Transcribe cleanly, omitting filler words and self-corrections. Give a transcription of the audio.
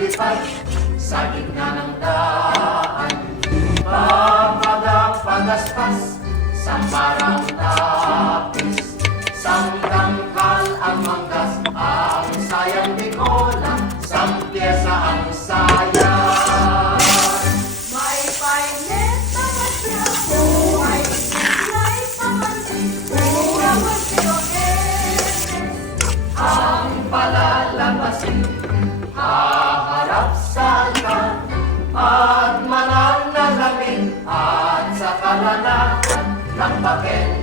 lumipad sa gitna ng daan. Papadapadaspas sa parang tapis, sangdangkal ang manggas, ang sayang di ko lang, sampyesa ang sayang. May painet na masya, may siklay pamansin, mura masyo Ang palalabasin, haharap sa altar, at mananalamin, at sa kalalakan ng bakel